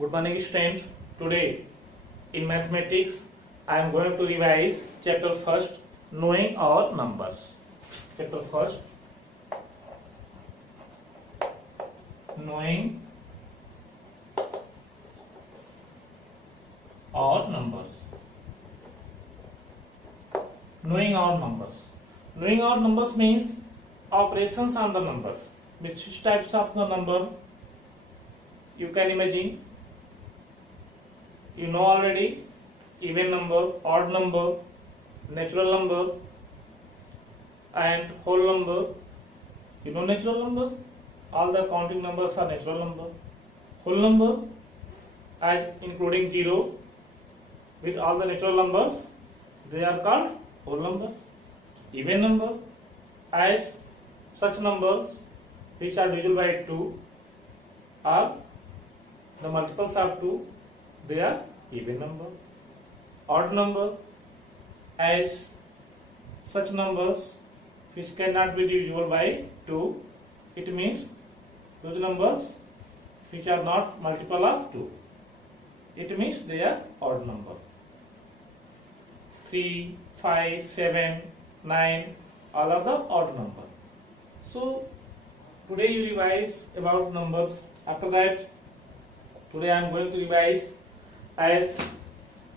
Good morning, students. Today in mathematics, I am going to revise chapter first, knowing our numbers. Chapter first, knowing our numbers. Knowing our numbers. Knowing our numbers means operations on the numbers. Which types of the number you can imagine? You know already, even number, odd number, natural number and whole number. You know natural number? All the counting numbers are natural number. Whole number as including 0 with all the natural numbers, they are called whole numbers. Even number as such numbers which are divisible by 2 or the multiples of 2, they are even number. Odd number as such numbers which cannot be divisible by 2, it means those numbers which are not multiple of 2, it means they are odd number. 3, 5, 7, 9, all are the odd number. So today you revise about numbers. After that, today I am going to revise as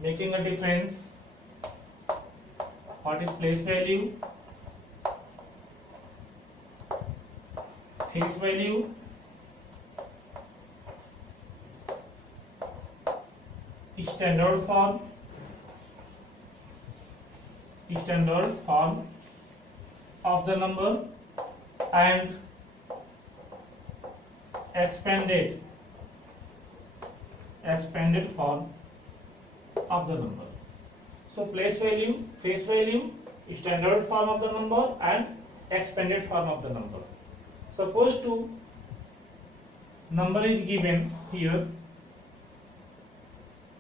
making a difference. What is place value, face value, standard form of the number and expanded form of the number. So place value, face value, standard form of the number and expanded form of the number. Suppose to number is given here.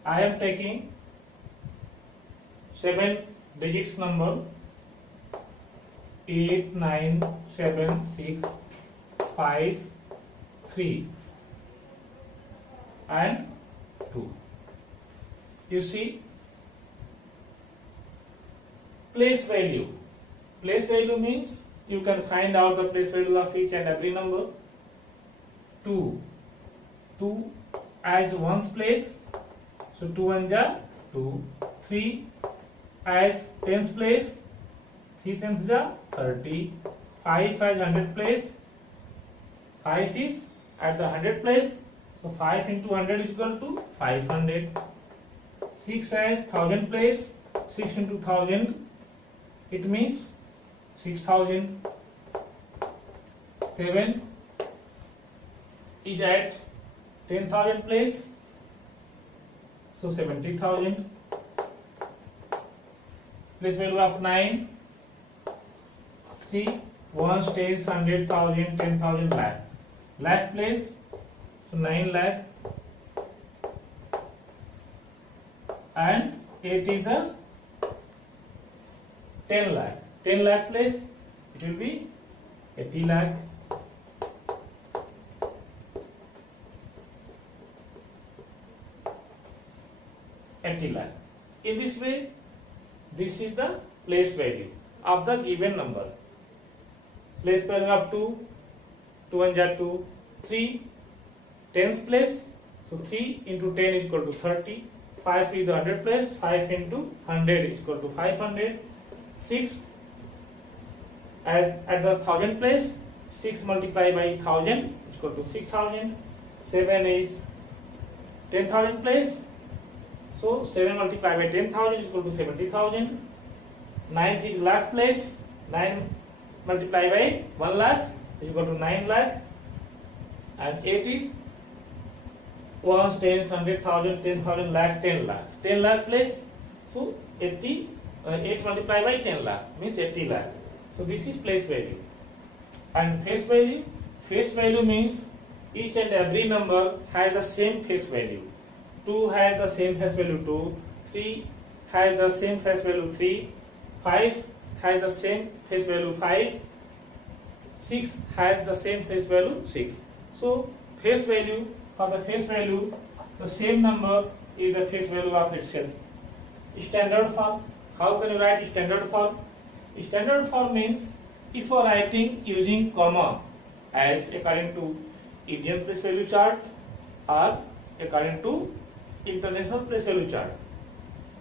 I am taking 7 digits number 8, 9, 7, 6, 5, 3 and 2. You see, place value. Place value means you can find out the place value of each and every number. 2 as ones place, so 2 ones are 2. 3 as tens place, 3 tens are 30. 5 as 100 place, 5 is at the 100 place, so 5 into 100 is equal to 500. 6 as 1000 place, 6 into 1000, it means 6000. 7 is at 10,000 place, so 70,000. Place value of 9. See, 1, 10, 100,000, 10,000, lakh. Lakh place, so 9 lakh. And 8 is the 10 lakh. 10 lakh place, it will be 80 lakh. In this way, this is the place value of the given number. Place value of 2, 2 ones are 2. 3, tens place, so 3 into 10 is equal to 30. 5 is the 100 place, 5 into 100 is equal to 500. 6 at the 1000 place, 6 multiplied by 1000 is equal to 6000. 7 is 10,000 place, so 7 multiplied by 10,000 is equal to 70,000. 9 is lakh place, 9 multiplied by 1 lakh is equal to 9 lakh. And 8 is 1, 10, 100,000, 10,000, lakh, 10 lakh. 10 lakh place, so 8 multiplied by 10 lakh means 80 lakh. So this is place value. And face value? Face value means each and every number has the same face value. 2 has the same face value 2. 3 has the same face value 3. 5 has the same face value 5. 6 has the same face value 6. So face value, for the face value the same number is the face value of itself. Standard form. How can you write standard form? Standard form means if you are writing using comma as according to Indian place value chart or according to international place value chart.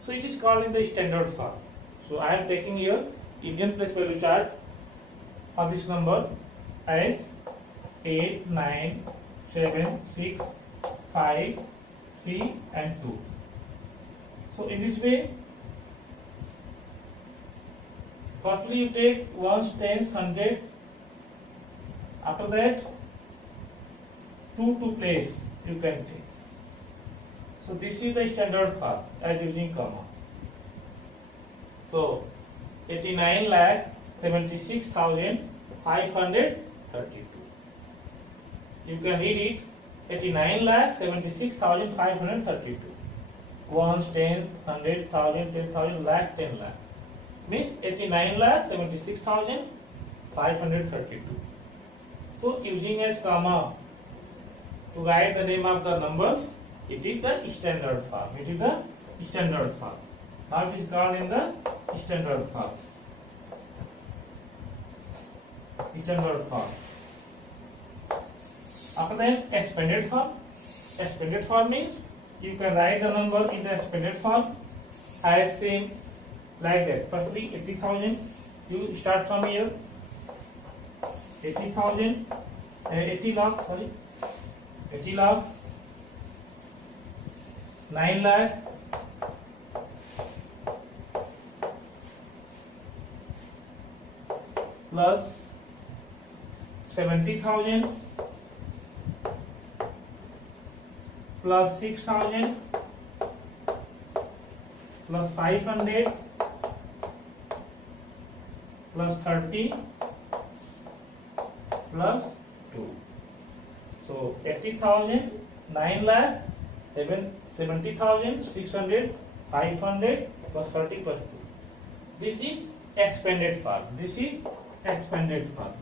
So it is called in the standard form. So I am taking here Indian place value chart of this number as 8, 9, 7, 6, 5, 3 and 2. So in this way, firstly you take ones, tens, hundred. After that, 2 to place you can take. So this is the standard form as using comma. So 89,76,532. You can read it 89,76,532. Ones, tens, 100,000, 10,000, lakh, 10 lakh. Means 89,76,532. So using as comma to write the name of the numbers, it is the standard form. It is the standard form. Now it is called in the standard form. Standard form. After that, expanded form. Expanded form means you can write the number in the expanded form as same like that. Firstly, 80,000. You start from here. 80,000. 80 lakh. Sorry. 80 lakh. 9 lakh. Plus 70,000 plus 6,000 plus 500 plus 30 plus 2. So 80,000, 9 lakh, 70,000, 600, 500 plus 30 plus 2. This is expanded form. This is expanded form.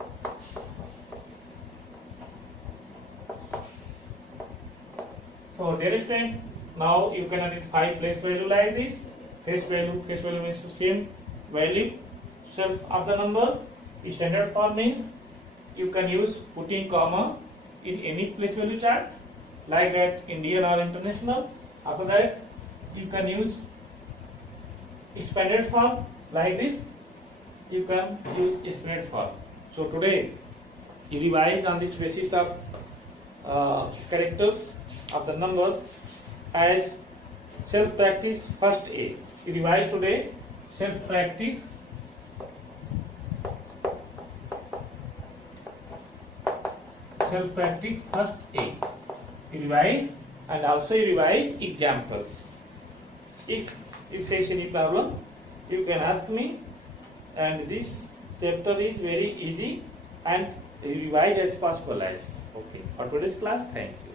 So dear student, now you can write 5 place value like this. Face value means the same value self of the number. Standard form means you can use putting comma in any place value chart like that Indian or international. After that you can use expanded form like this. You can use expanded form. So today you revise on this basis of characters of the numbers as self practice first A. You revise today self practice first A. You revise and also you revise examples. If you face any problem, you can ask me, and this chapter is very easy and revise as possible as. Okay. For today's class, thank you.